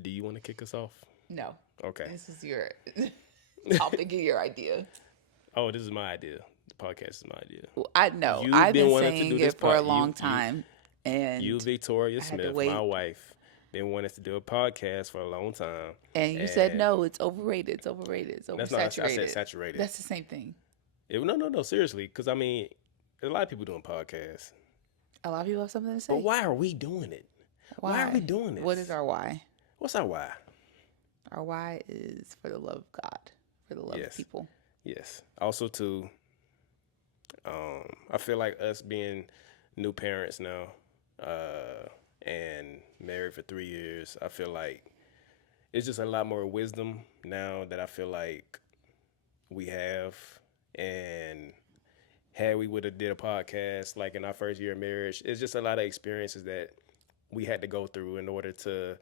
Do you want to kick us off? No. Okay. This is your topic and your idea. Oh, this is my idea. The podcast is my idea. I know. You've I've been been wanting to saying do this it for a pod. long time, You, and Victoria I had to Smith, my wait. wife, been wanting to do a podcast for a long time, And you said and no. It's overrated. It's overrated. It's that's not. I said oversaturated. saturated. That's the same thing. No. Seriously, because I mean, there's a lot of people doing podcasts, A lot of people have something to but say. why are we doing it? Why are we doing this? What is our why? What's our why? Our why is for the love of God, for the love of people. Yes. Also, too, I feel like us being new parents now, and married for 3 years, I feel like it's just a lot more wisdom now that I feel like we have. And had we would have did a podcast like in our first year of marriage, it's just a lot of experiences that we had to go through in order to,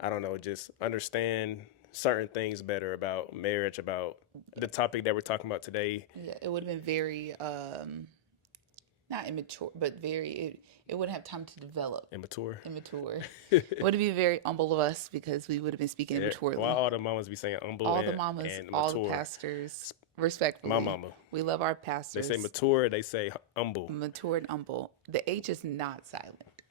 I don't know, just understand certain things better about marriage, about the topic that we're talking about today. Yeah, it would have been very not immature, but very it wouldn't have time to develop. Immature. It would be very humble of us because we would have been speaking immaturely. Why all the mamas be saying humble? All the mamas, and all mature? the pastors, respectfully. My mama. We love our They pastors. say mature. They say humble. Mature and humble. The H is not silent.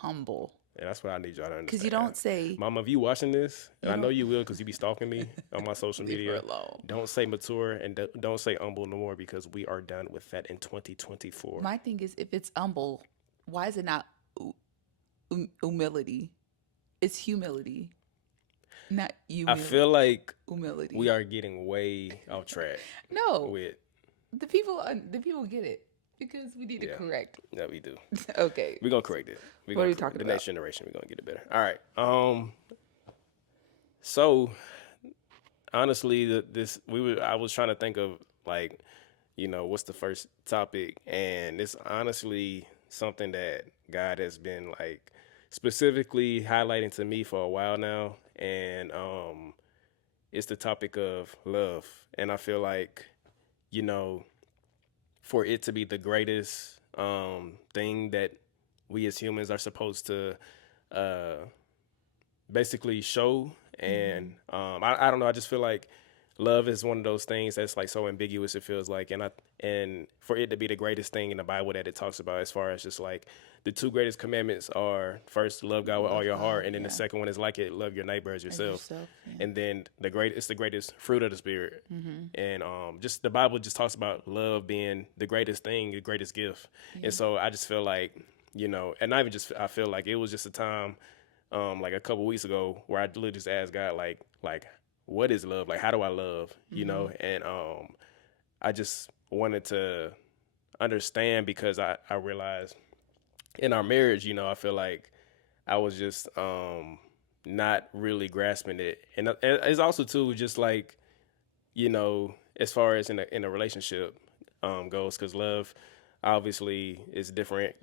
Humble. And that's what I need y'all to understand. Because you don't say, Mama, if you watching this, and I know you will because you be stalking me on my social leave media, her alone. don't say mature and don't say humble no more because we are done with that in 2024. My thing is, if it's humble, why is it not humility? It's humility, not humility. I feel like humility. we are getting way off track. No, With the people get it because we need to correct. Yeah, we do. Okay, We're gonna correct it. What are you talking the about? next generation, we're gonna get it better. All right. So honestly, I was trying to think of like, what's the first topic, and it's honestly something that God has been like specifically highlighting to me for a while now, and it's the topic of love, and I feel like, for it to be the greatest thing that we as humans are supposed to basically show. And I don't know, I just feel like love is one of those things that's like so ambiguous, it feels like, and for it to be the greatest thing in the Bible that it talks about, as far as just like the two greatest commandments are, first, love God with all your heart, and then the second one is like it, love your neighbor as yourself. And then it's the greatest fruit of the Spirit. And just the Bible just talks about love being the greatest thing, the greatest gift. And so I just feel like, and not even just, I feel like it was just a time like a couple weeks ago where I literally just asked God, like what is love? Like, how do I love? And I just wanted to understand, because I realized in our marriage, I feel like I was just not really grasping it. And it's also too just like, as far as in a relationship goes, because love obviously is different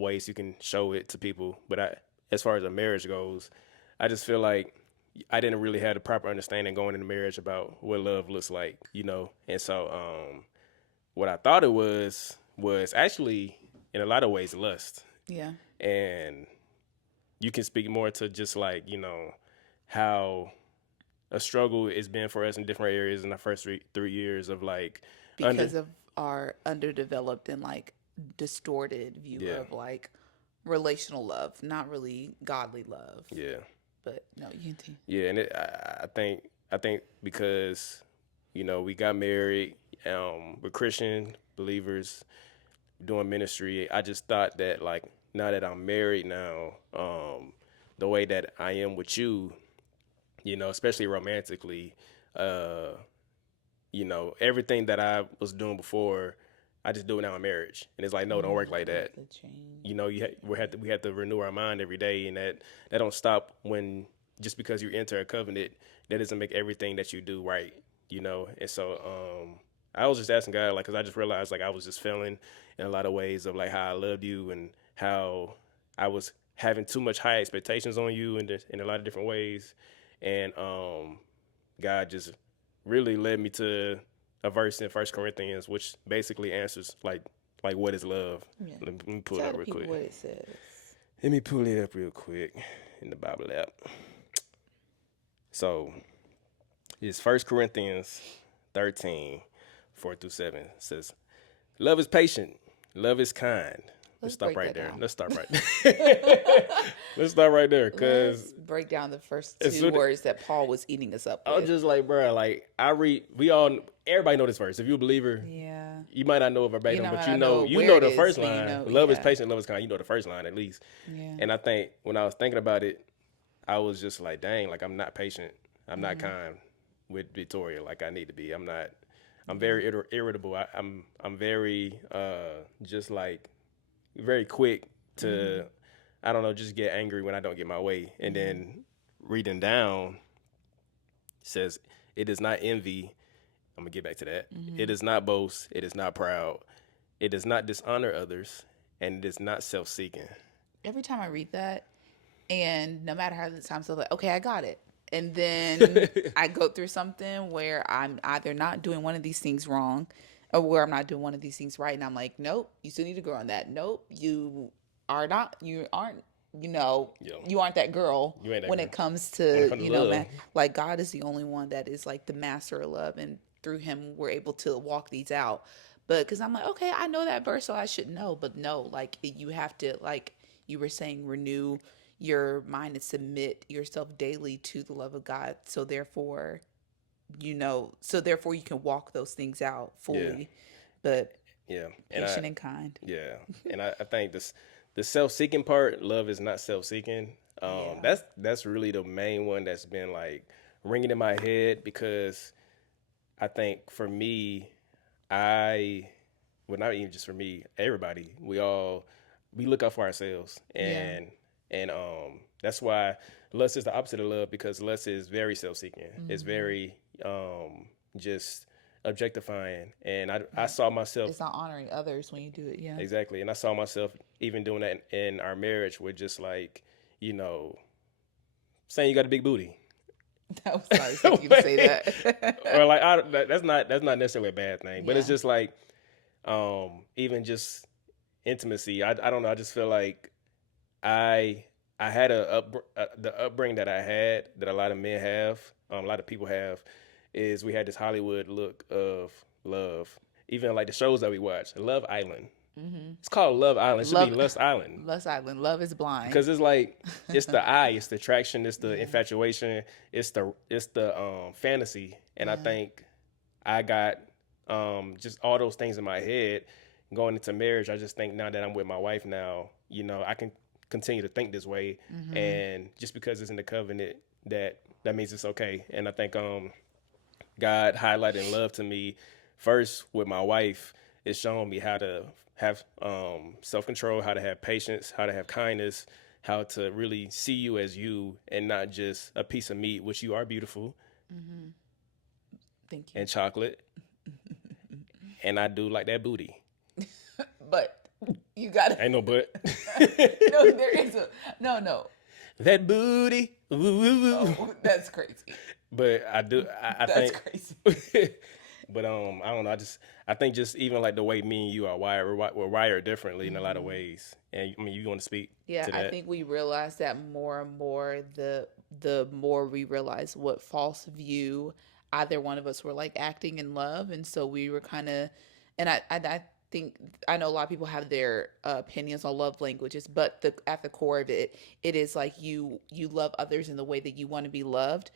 ways you can show it to people. But as far as a marriage goes, I just feel like I didn't really have the proper understanding going into marriage about what love looks like, And so what I thought it was actually in a lot of ways lust. Yeah. And you can speak more to just like, how a struggle it's been for us in different areas in the first 3 years of like. Because of our underdeveloped and like distorted view of like relational love, not really godly love. Yeah. But no, you can. Yeah, and I think because, we got married, we're Christian believers doing ministry. I just thought that like, now that I'm married now, the way that I am with you, especially romantically, everything that I was doing before, I just do it now in marriage. And it's like, no, don't work like that. We have to renew our mind every day, and that don't stop when, just because you enter a covenant, that doesn't make everything that you do right, And so I was just asking God, like, because I just realized like I was just failing in a lot of ways of like how I loved you and how I was having too much high expectations on you in a lot of different ways. And God just really led me to a verse in 1 Corinthians, which basically answers like what is love. Yeah. Let me pull it up real quick. What it says. Let me pull it up real quick in the Bible app. So it's 1 Corinthians 13, 4 through 7. It says, love is patient, love is kind. Let's Let's stop break right that there. down. Let's stop right there. Let's stop right there. Cause Let's break down the first as two soon words that Paul was eating us up I'm with. just like, bro, like I read, everybody know this verse. If you're a believer, Yeah. you might not know it You verbatim, know, but I know you where know it the is, first but you line. know, Love is yeah. patient, love is kind. You know the first line at least. Yeah. And I think when I was thinking about it, I was just like, dang, like I'm not patient. I'm not kind with Victoria like I need to be. I'm not. I'm very irritable. I'm very just like very quick to I don't know just get angry when I don't get my way. And then reading down says it is not envy. I'm gonna get back to that. It is not boast. It is not proud. It does not dishonor others, and it is not self-seeking. Every time I read that, and no matter how many times I'm like, okay, I got it. And then I go through something where I'm either not doing one of these things wrong or where I'm not doing one of these things right. And I'm like, nope, you still need to grow on that. Nope, you aren't, you know, Yo, you aren't that girl you ain't that when girl. it comes When it to, comes to you know, love, man, like God is the only one that is like the master of love. And through him, we're able to walk these out. But because I'm like, okay, I know that verse, so I should know. But no, like you have to, like you were saying, renew your mind and submit yourself daily to the love of God. So therefore, you can walk those things out yeah, fully, but yeah, and patient and kind. yeah, and I think the self-seeking part, love is not self-seeking. Yeah. That's really the main one that's been like ringing in my head because I think for me, I well not even just for me, everybody, we look out for ourselves Yeah. and that's why lust is the opposite of love because lust is very self-seeking. It's Mm-hmm. very just objectifying and I saw myself It's not honoring others when you do it. Yeah. exactly and I saw myself even doing that in our marriage with just like, you know, saying you got a big booty. That was not expecting you to say Or that. like that's not necessarily a bad thing, but it's Yeah. just like even just intimacy. I don't know. I just feel like I I had the upbringing that I had that a lot of men have, a lot of people have, is we had this Hollywood look of love. Even like the shows that we watch, Love Island. Mm-hmm. It's called Love Island. It should be Love, Lust Island Lust Island. Love is blind. because it's like it's the eye, it's the attraction, it's the Yeah. infatuation, it's the fantasy, and I Yeah. think I got just all those things in my head going into marriage. I just think now that I'm with my wife now, you know, I can continue to think this way, Mm-hmm. and just because it's in the covenant, that means it's okay. And I think God highlighting love to me first with my wife is showing me how to have self control, how to have patience, how to have kindness, how to really see you as you and not just a piece of meat, which you are beautiful Mm-hmm. Thank you. and chocolate. And I do like that booty. But you got to. Ain't no but. No, there is a. No, no. That booty. Woo, woo, woo. Oh, that's crazy. But I That's think crazy. but I don't know. I think just even like the way me and you are wired, we're wired differently in a lot of Mm-hmm. ways. And I mean, you want to speak Yeah, to I that? think we realize that more and more the more we realize what false view either one of us were like acting in love, and so we were kind of, and I think I know a lot of people have their opinions on love languages, but the at the core of it, it is like you love others in the way that you want to be loved,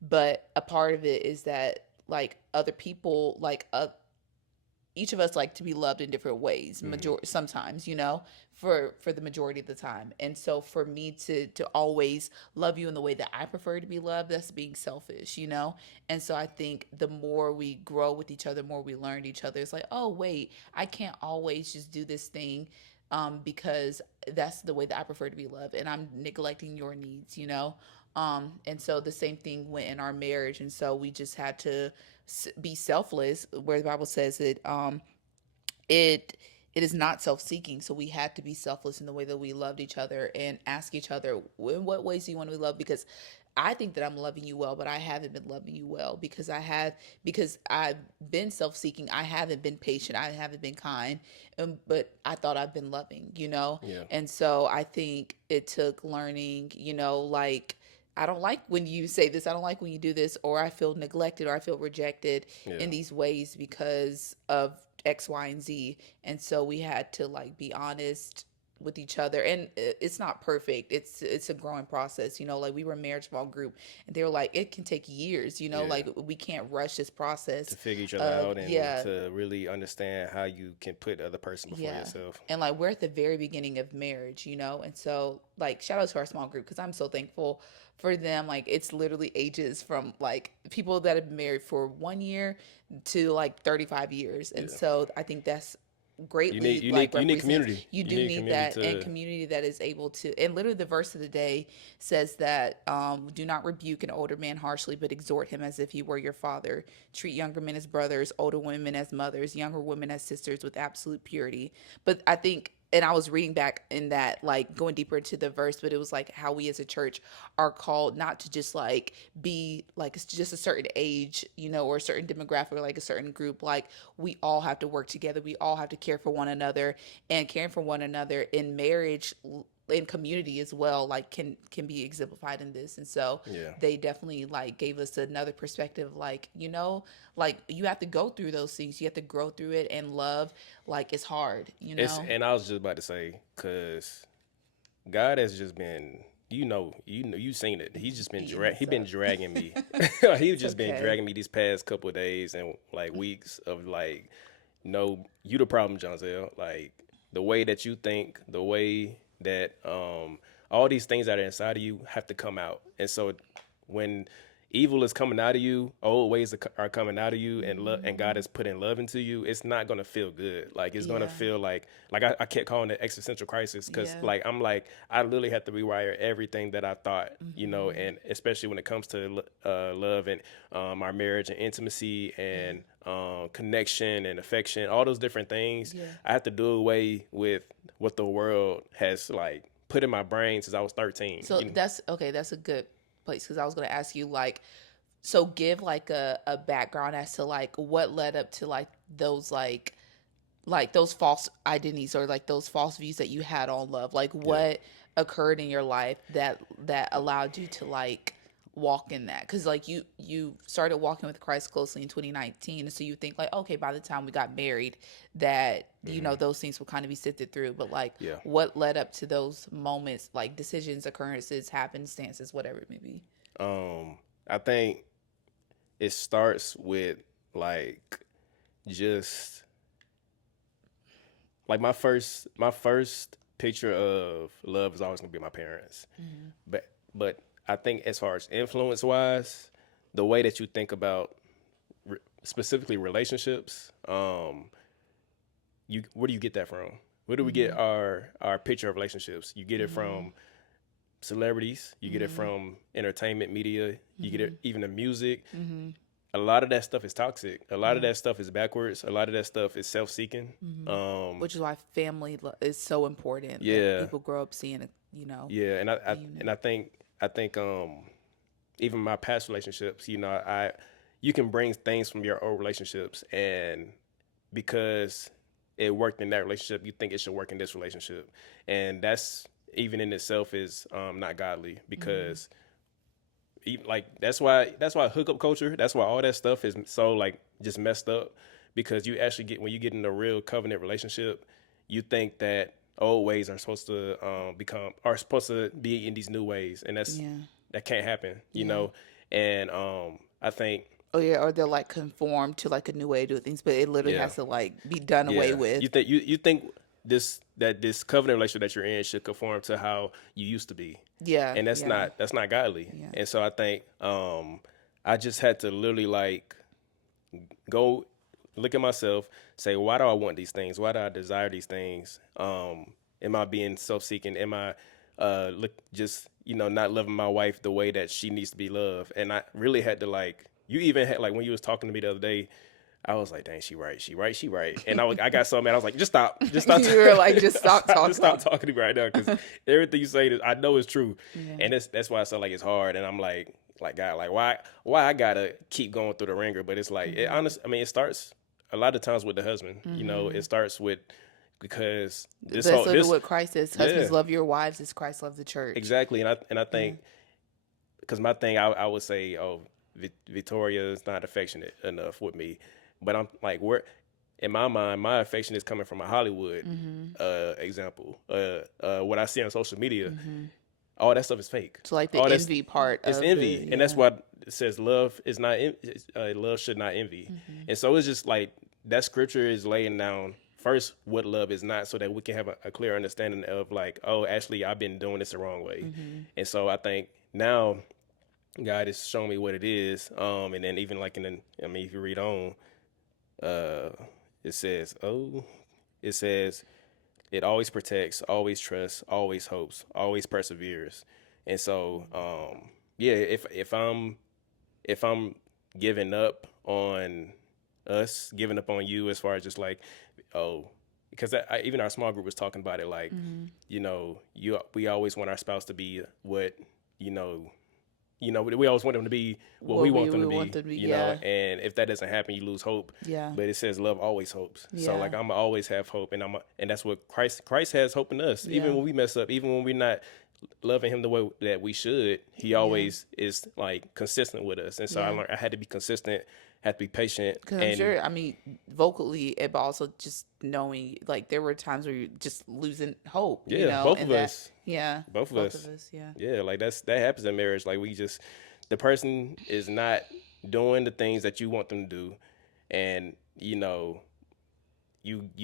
but a part of it is that like other people like each of us like to be loved in different ways Mm-hmm. sometimes, for the majority of the time. And so for me to always love you in the way that I prefer to be loved, that's being selfish. And so I think the more we grow with each other, the more we learn each other. It's like, oh wait, I can't always just do this thing because that's the way that I prefer to be loved, and I'm neglecting your needs. And so the same thing went in our marriage, and so we just had to be selfless, where the Bible says it it is not self-seeking. So we had to be selfless in the way that we loved each other and ask each other, in what ways do you want to be loved? Because I think that I'm loving you well, but I haven't been loving you well because I've been self-seeking. I haven't been patient. I haven't been kind. But I thought I've been loving. Yeah. And so I think it took learning, like I don't like when you say this. I don't like when you do this, or I feel neglected, or I feel rejected Yeah. in these ways because of X, Y, and Z. And so we had to like be honest with each other. And it's not perfect. It's a growing process. You know, like we were a marriage small group, and they were like, it can take years. You know, Yeah. like we can't rush this To process figure each other of out and yeah, to really understand how you can put the other person before yeah. yourself. And like we're at the very beginning of marriage, you know? And so like shout out to our small group because I'm so thankful for them. Like it's literally ages from like people that have been married for 1 year to like 35 years. And Yeah. so I think that's You need greatly you like need you need represents community. you You do need need community that and to community that is able to and literally the verse of the day says that do not rebuke an older man harshly but exhort him as if he were your father, treat younger men as brothers, older women as mothers, younger women as sisters with absolute purity. But I think and I was reading back in that, like going deeper into the verse, but it was like how we as a church are called not to just like be like it's just a certain age, you know, or a certain demographic or like a certain group. Like we all have to work together. We all have to care for one another and caring for one another in marriage in community as well like can be exemplified in this. And so yeah. they definitely like gave us another perspective like you know like you have to go through those things, you have to grow through it, and love like it's hard, you It's know. and I was just about to say because God has just been you seen it. He's just been Eating he us been up. dragging me. He's It's just been okay. dragging me these past couple of days and like weeks of like no, you the problem, Johnzel. Like the way that you think, the way that all these things that are inside of you have to come out. And so when evil is coming out of you, old ways are coming out of you, and love and God is putting love into you, it's not gonna feel good. Like it's gonna Yeah. feel like I kept calling it existential crisis because Yeah. like I'm like I literally have to rewire everything that I thought, and especially when it comes to love and our marriage and intimacy Yeah. and connection and affection, all those different things. Yeah. I have to do away with what the world has like put in my brain since I was 13. So that's okay, that's a good place because I was going to ask you like so give like a background as to like what led up to like those false identities or like those false views that you had on love, like Yeah. what occurred in your life that allowed you to like walk in that because like you started walking with Christ closely in 2019, so you think like okay by the time we got married that you know those things will kind of be sifted through, but like Yeah. what led up to those moments, like decisions, occurrences, happenstances, whatever it may be. I think it starts with like just like my first picture of love is always gonna be my parents. But I think as far as influence wise, the way that you think about specifically relationships, you where do you get that from? Where do we get our picture of relationships? You get it from celebrities, you get it from entertainment media, you get it even the music. A lot of that stuff is toxic. A lot of Yeah. that stuff is backwards. A lot of that stuff is self-seeking. Which is why family is so important that Yeah, people grow up seeing it, you know, yeah, and a I unit. and I think even my past relationships, I you can bring things from your old relationships, and because it worked in that relationship, you think it should work in this relationship, and that's even in itself is not godly because even, like that's why hookup culture, that's why all that stuff is so like just messed up because you actually get when you get in a real covenant relationship, you think that old ways are supposed to be in these new ways, and Yeah. that can't happen, Yeah. and I think Oh yeah, or they'll like conform to like a new way to do things, but it literally yeah. has to like be done away Yeah, with. you think this covenant relationship that you're in should conform to how you used to be, Yeah, and that's yeah, not godly. yeah, And so I think I just had to literally like go look at myself, say why do I want these things? Why do I desire these things? Am I being self-seeking? Am I look just not loving my wife the way that she needs to be loved? And I really had to like you even had like when you was talking to me the other day. I was like, dang, she right, she right, she right. And I got so mad. I was like, just stop, you were like, just stop just stop talking. talking to me right now, because everything you say, I know is true, Yeah, and that's why I feel like it's hard. And I'm like God, like why I gotta keep going through the ringer? But it's like, I mean, it starts a lot of times with the husband. It starts with because this that's whole literally this what Christ says. yeah Husbands, love your wives as Christ loved the church. exactly, and I Yeah, think because my thing, I would say, oh, Victoria is not affectionate enough with me, but I'm like, where in my mind, my affection is coming from a Hollywood example. What I see on social media, all that stuff is fake. So like the All that's envy part it's of the envy, and that's why it says love is not love should not envy. And so it's just like that scripture is laying down first what love is not, so that we can have a clear understanding of like, oh, actually, I've been doing this the wrong way. And so I think now God is showing me what it is. And then even like I mean, if you read on, uh, it says, it says, it always protects, always trusts, always hopes, always perseveres. And so, yeah, if I'm giving up on us, giving up on you, as far as just like, oh, because even our small group was talking about it, like, we always want our spouse to be what, you know, we always want them to be what we want them to we want be, them to be, and if that doesn't happen, you lose hope. Yeah. But it says love always hopes. So Yeah. like I'm always have hope, and that's what Christ has hope in us. Yeah. Even when we mess up, even when we're not loving him the way that we should, he always is like consistent with us. And so I learned I had to be consistent, had to be patient. Because I'm sure, I mean, vocally, but also just knowing, like, there were times where you're just losing hope, you know? both and of that, us. Yeah. Both of us. Yeah. Yeah, like that happens in marriage. Like the person is not doing the things that you want them to do, and you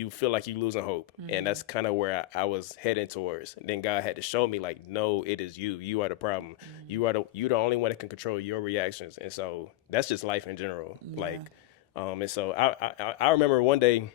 feel like you're losing hope, and that's kind of where I was heading towards. And then God had to show me, like, no, it is you. You are the problem. You're the only one that can control your reactions, and so that's just life in general. Like, and so I remember one day,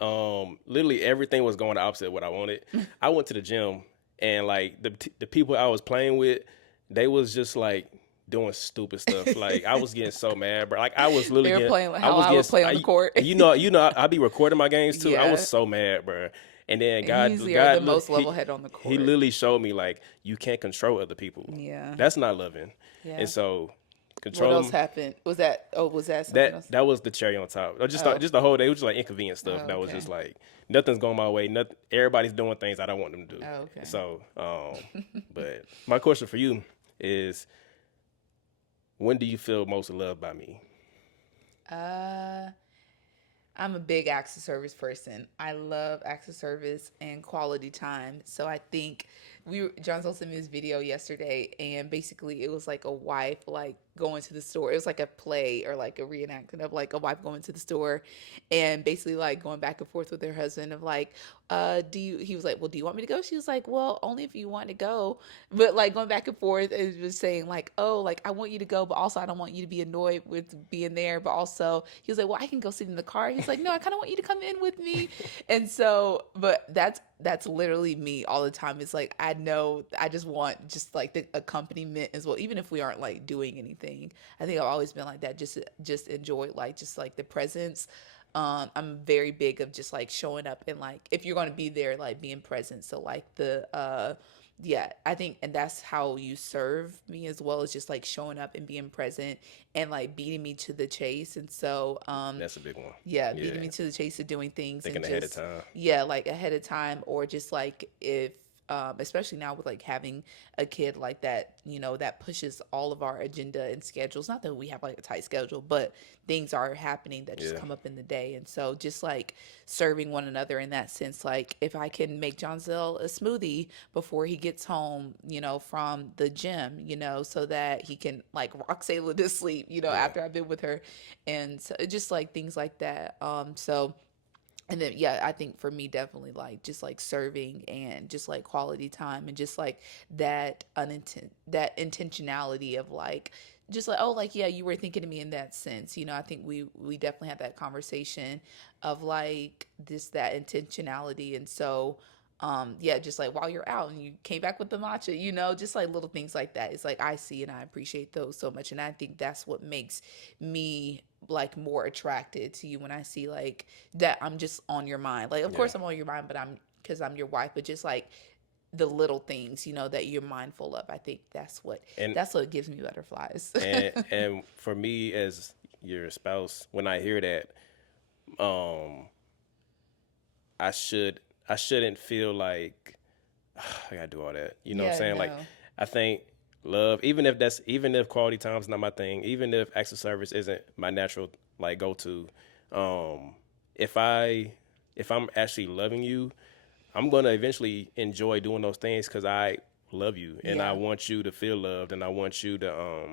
literally everything was going the opposite of what I wanted. I went to the gym, and like the people I was playing with, they was just like doing stupid stuff. Like I was getting so mad, bro. Like I was literally They were getting, playing how I would play on the court. I be recording my games too. I Yeah. was so mad, bro. And then And you usually are the most level head on the he court. literally showed me like you can't control other people. Yeah. That's not loving. Yeah. And so What control else them. happened? Was that something else? That was the cherry on top. Just the whole day. It was just like inconvenient stuff. Oh, That was okay. just like nothing's going my way. Nothing. Everybody's doing things I don't want them to do. Oh, okay. So, but my question for you is, when do you feel most loved by me? I'm a big acts of service person. I love acts of service and quality time. So I think Johnzel sent me this video yesterday, and basically it was like a wife like going to the store. It was like a play or like a reenactment of like a wife going to the store, and basically like going back and forth with her husband of like, he was like, well, do you want me to go? She was like, well, only if you want to go. But like going back and forth, it was saying like, oh, like I want you to go, but also I don't want you to be annoyed with being there. But also he was like, well, I can go sit in the car. He's like, no, I kind of want you to come in with me. And so, but that's literally me all the time. It's like, I know I just want just like the accompaniment as well. Even if we aren't like doing anything, I think I've always been like that. Just enjoy like, just like the presence. I'm very big of just like showing up and like, if you're going to be there, like being present. So like yeah, I think, and that's how you serve me as well, as just like showing up and being present and like beating me to the chase. And so, That's a big one. yeah, beating me to the chase of doing things Thinking and ahead of just, time. yeah, like ahead of time, or just like if, especially now with like having a kid like that, that pushes all of our agenda and schedules. Not that we have like a tight schedule, but things are happening that just come up in the day. And so just like serving one another in that sense, like if I can make Johnzel a smoothie before he gets home, from the gym, so that he can like rock Sayla to sleep, after I've been with her. And so just like things like that. And then, yeah, I think for me, definitely like just like serving and just like quality time and just like that that intentionality of like, just like, oh, like, yeah, you were thinking of me in that sense. I think we definitely had that conversation of like that intentionality. And so, yeah, just like while you're out and you came back with the matcha, just like little things like that. It's like I see and I appreciate those so much. And I think that's what makes me like more attracted to you, when I see like that I'm just on your mind. Like, of course I'm on your mind, but because I'm your wife, but just like the little things, that you're mindful of. I think that's what gives me butterflies. and for me as your spouse, when I hear that, I shouldn't feel like I gotta do all that. You know what I'm saying? No. Like I think love, even if quality time is not my thing, even if acts of service isn't my natural like go to, um, if I'm actually loving you, I'm gonna eventually enjoy doing those things because I love you and I Yeah. want you to feel loved and I want you to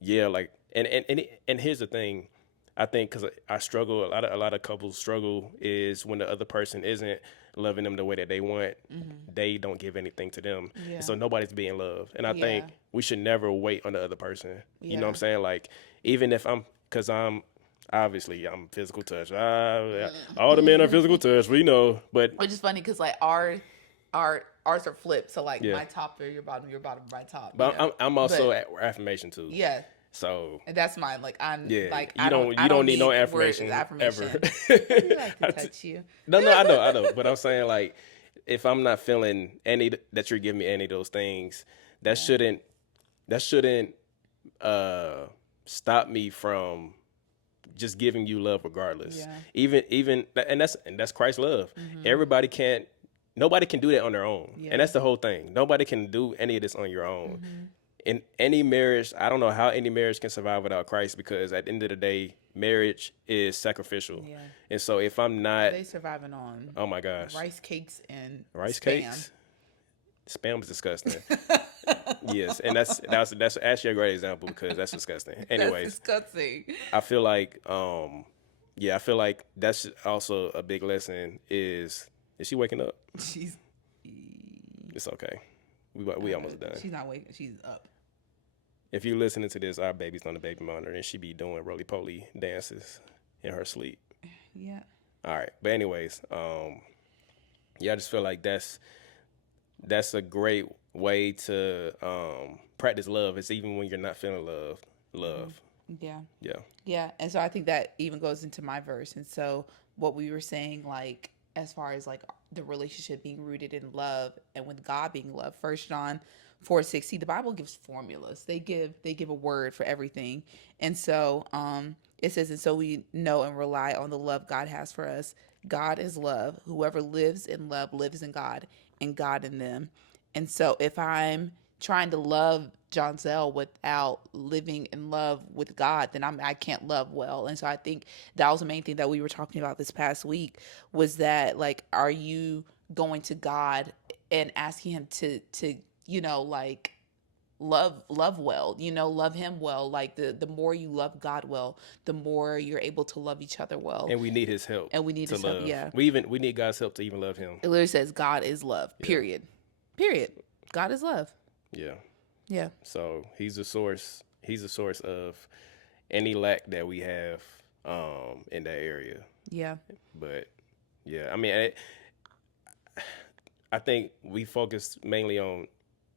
yeah, like and here's the thing, I think because I struggle a lot of couples struggle is when the other person isn't loving them the way that they want, they don't give anything to them, and Yeah. so nobody's being loved. And I Yeah. think we should never wait on the other person. You know what Yeah. I'm saying? Like even if because obviously I'm physical touch. All the men are physical touch. We know, but Which is funny because like ours are flipped. So like yeah, my top are your bottom, my top. You but know. I'm also But affirmation too. yeah, So and that's mine. Like I'm yeah, like you don't I you don't don't need no need words as affirmation ever. affirmation. I do like to touch you. No, I know, but I'm saying like, if I'm not feeling any that you're giving me any of those things, that Yeah. shouldn't that shouldn't uh stop me from just giving you love regardless. Yeah. Even and that's Christ's love. Everybody can't. Nobody can do that on their own, and Yeah. that's the whole thing. Nobody can do any of this on your own. In any marriage, I don't know how any marriage can survive without Christ because at the end of the day, marriage is sacrificial. Yeah. And so if I'm not, They surviving on oh my gosh, rice cakes and rice spam. cakes, spam is disgusting. Yes, and that's actually a great example because that's disgusting. That's Anyways, disgusting. I feel like yeah, I feel like that's also a big lesson is she waking up? She's It's okay. We almost done. she's not waking. She's up. If you're listening to this, our baby's on the baby monitor and she be doing roly poly dances in her sleep. Yeah. All right. But anyways, yeah, I just feel like that's a great way to practice love. It's even when you're not feeling love. Yeah. Yeah. Yeah. And so I think that even goes into my verse. And so what we were saying, like, as far as like the relationship being rooted in love and with God being love, First John 4:60, the Bible gives formulas. They give a word for everything. And so it says, and so we know and rely on the love God has for us. God is love. Whoever lives in love lives in God and God in them. And so if I'm trying to love Johnzel without living in love with God, then I can't love well. And so I think that was the main thing that we were talking about this past week was that like, are you going to God and asking him to like love well, love him well. Like the more you love God well, the more you're able to love each other well. And we need his help And we need to his help. love. Yeah. We need God's help to even love him. It literally says God is love. Yeah. Period. God is love. Yeah. Yeah. So he's the source. He's the source of any lack that we have in that area. Yeah. But yeah, I mean, I think we focus mainly on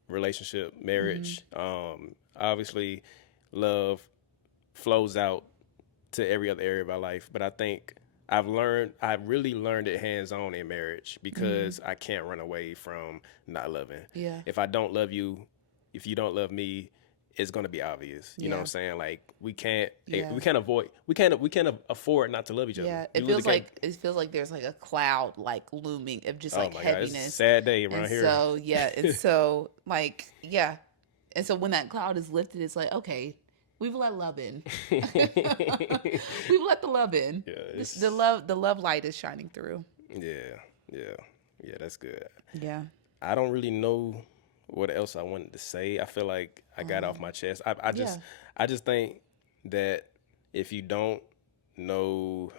relationship, marriage. Obviously, love flows out to every other area of our life. But I think I've really learned it hands on in marriage because I can't run away from not loving. Yeah. If I don't love you, if you don't love me, it's gonna be obvious. You know Yeah. what I'm saying? Like we can't Yeah. we can't afford not to love each other. Yeah. We It literally feels like there's like a cloud like looming of just oh like my God, it's a heaviness. sad day around And here. so yeah, and so like yeah. And so when that cloud is lifted, it's like, okay, we've let love in. We've let the love in. Yeah, The love light is shining through. yeah, that's good. Yeah. I don't really know what else I wanted to say. I feel like I got off my chest. I just think that if you don't know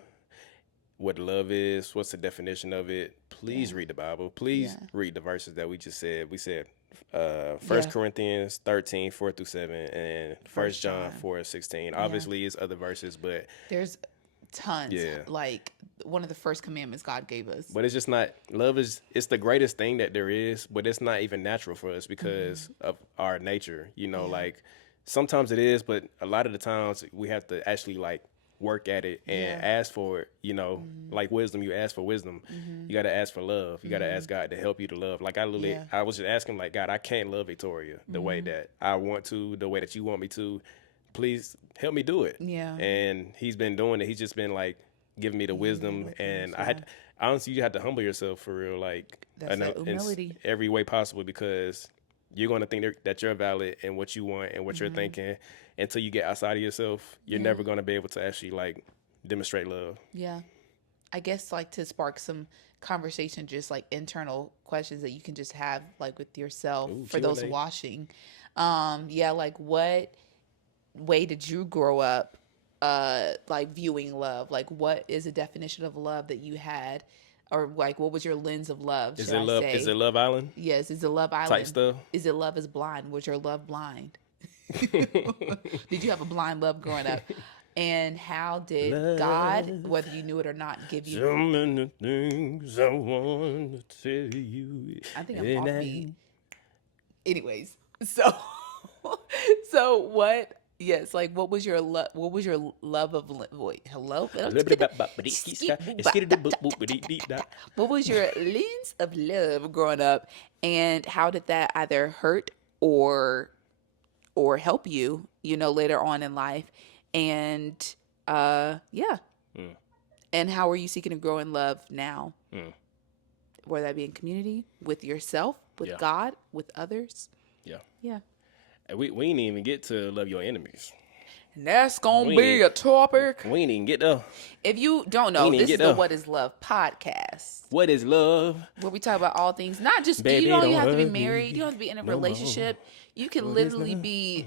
what love is, what's the definition of it, please read the Bible. Please read the verses that we just said. We said 1 Corinthians 13, 4-7, and 1 John 4:16. Obviously, it's other verses, but There's tons. Yeah. Like one of the first commandments God gave us. but it's just not love it's the greatest thing that there is, but it's not even natural for us because of our nature. Like sometimes it is, but a lot of the times we have to actually like work at it and ask for it, like wisdom. You ask for wisdom. You got to ask for love. You got to ask God to help you to love. Like I was just asking like, God, I can't love Victoria the way that I want to, the way that you want me to. Please help me do it. Yeah. And he's been doing it. He's just been like giving me the wisdom. And honestly, you have to humble yourself for real. Like That's that humility. in every way possible because you're going to think that you're valid and what you want and what you're thinking until you get outside of yourself. You're Yeah. never going to be able to actually like demonstrate love. Yeah. I guess like to spark some conversation, just like internal questions that you can just have like with yourself Ooh, for those Q&A. watching. Yeah, like what way did you grow up like viewing love? Like what is a definition of love that you had? Or like what was your lens of love, Is should it I love? Is it say? Love Island Yes, is it Love type Island? stuff? Is it love is blind? Was your love blind? Did you have a blind love growing up? And how did God, Love, whether you knew it or not, give you? so many things I want to tell you. I think I'm And off beat. Anyways, so so what? Yes, like what was your love? What was your love of? Wait, hello. What was your lens of love growing up, and how did that either hurt or help you? You know, later on in life, and yeah. And how are you seeking to grow in love now? Whether that be in community, with yourself, with Yeah. God, with others. Yeah. Yeah. And we didn't even get to love your enemies. And that's going to We be ain't- a topic. We didn't even get there. If you don't know, We didn't this get is the there. What is Love podcast, What is love? where we talk about all things, not just, Baby, you don't don't even have to be hurt me married. You don't have to be in a no relationship. You can What is literally love? be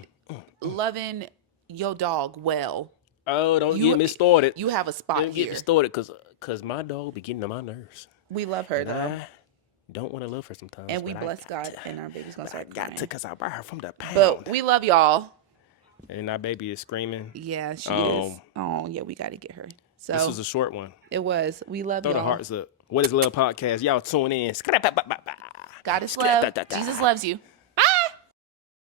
loving your dog well. Oh, don't You- get me started. You have a spot Don't get here. me started because my dog be getting on my nerves. We love her, And though. I don't want to love her sometimes. And we but I bless got God, to. and our baby's going to I start got crying. to because I buy her from the pound. But we love y'all. And our baby is screaming. Yeah, she is. Um, Oh, yeah, we got to get her. So This was a short one. it was. We love Throw y'all. the hearts up. What is Love podcast? Y'all tune in. God is love. Jesus loves you.